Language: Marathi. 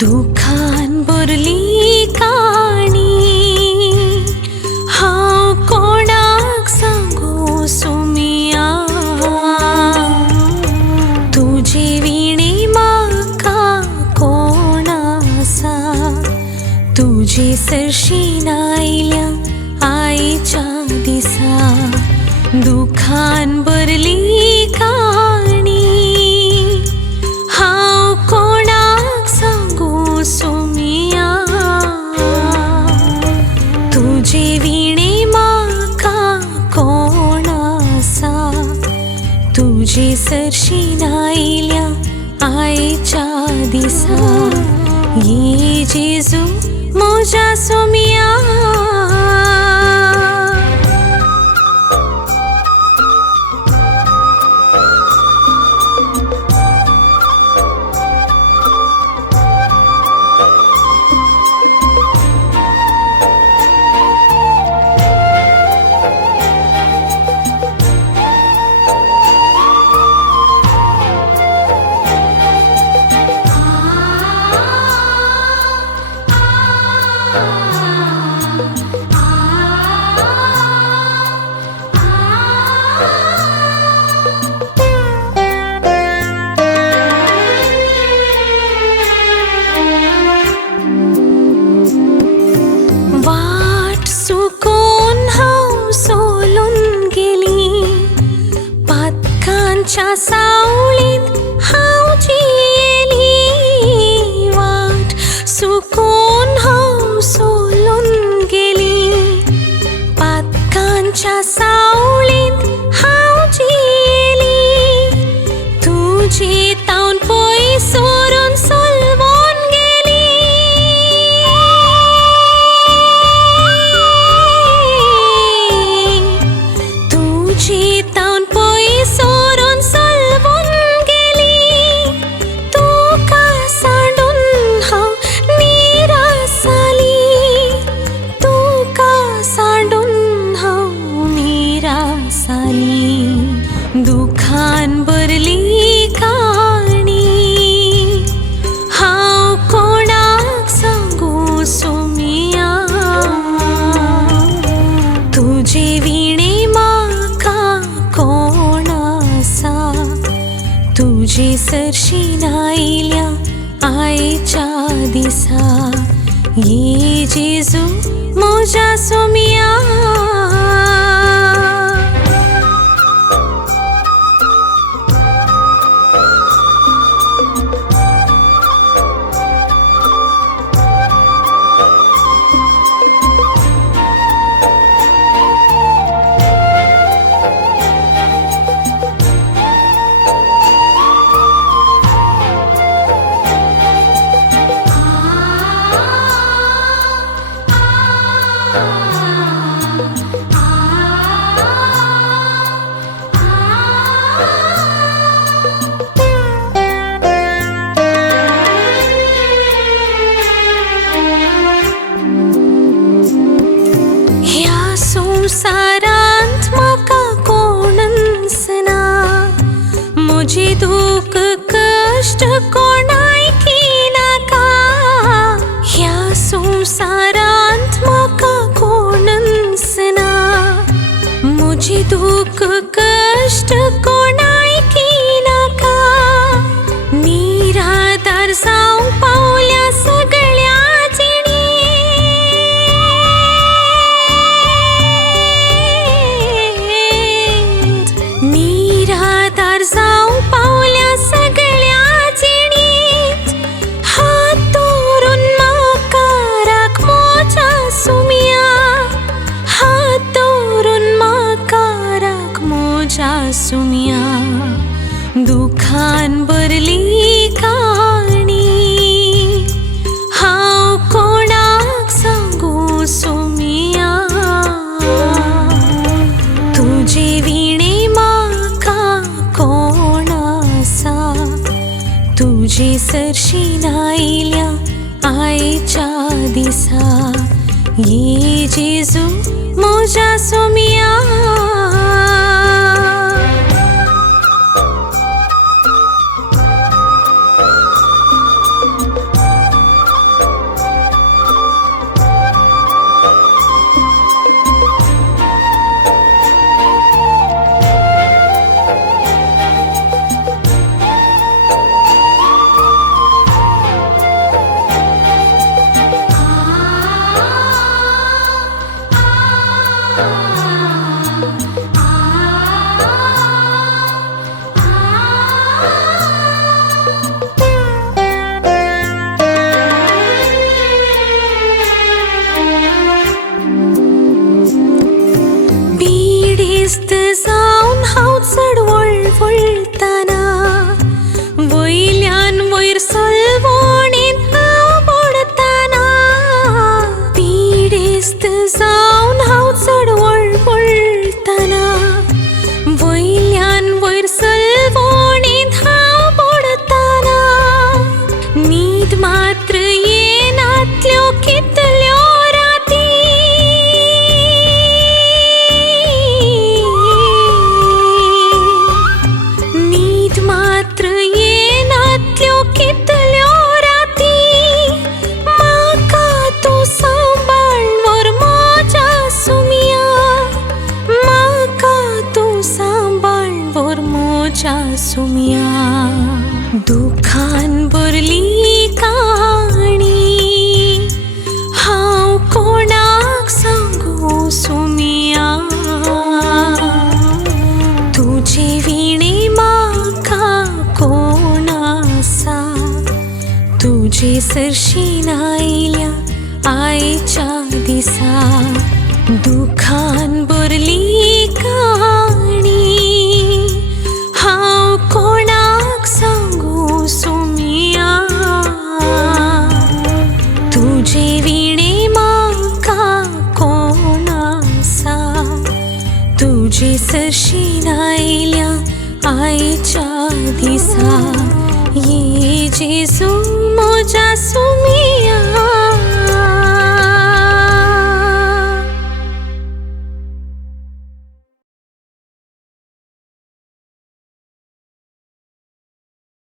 दुखान बुरली काणी हांव कोणाक सांगू सुमिया तुजी विणी म्हाका कोण आसा तुजी सरशीन आयल्या आयच्या दिसा दुखान बुरली काणी हांव कोणाक सांगू सुमिया तुजी विणी म्हाका कोण आसा तुजी सरशीन आयल्या आयच्या दिसा ये जेजू म्हज्या सुमिया वाट सुकून हांव सोलून गेली पातकांच्या सावळींत हांव जियेली वाट सुकून हांव सोलून गेली पातकांच्या सावळींत हांव जियेली तुजी तावन पय सोरून सोलवून गेली तुजी तावन पय सोरून सोलवून गेली तुका सांडून हांव निरासाली तुका सांडून हांव निरासाली दुखान भरली काणी हांव कोणाक सांगू सुमिया तुजी विणी म्हाका कोण आसा तुजी सरशीन आयल्या आयच्या दिसा ये जेजू म्हज्या सुमिया ह्या संवसारांत म्हाका कोणच ना म्हजी दूख कश्ट कोण आयकिनाका ह्या संवसारांत म्हाका कोणच ना म्हजी दूख कश्ट कोण आयकिनाका निराधार जावं पावल्या सगळ्या निराधार जावं पावल्या सगळ्या जिणींत हात दवरून म्हाका सरशीन आयल्या आईच्या दिसा ये जेजू म्हज्या सोमिया जावन हांव चड वळवळताना वयल्यान वयर सलवणेन हांव बुडताना पिडेस्त जावन हांव चड वळवळताना वयल्यान वयर सलवणेन हांव बुडताना न्हीद मात्र येनातल्यो कितल्यो सुमिया दुखान भरली काणी हांव कोणाक सांगू सुमिया तुजे विणे म्हाका कोण आसा तुजे सरशीन आयल्या आईच्या दिसा दुखान भरली काणी हांव कोणाक सांगू सुमिया तुजे विणे म्हाका कोण आसा तुजे सरशीन आयल्या आईच्या दिसा ये जेजू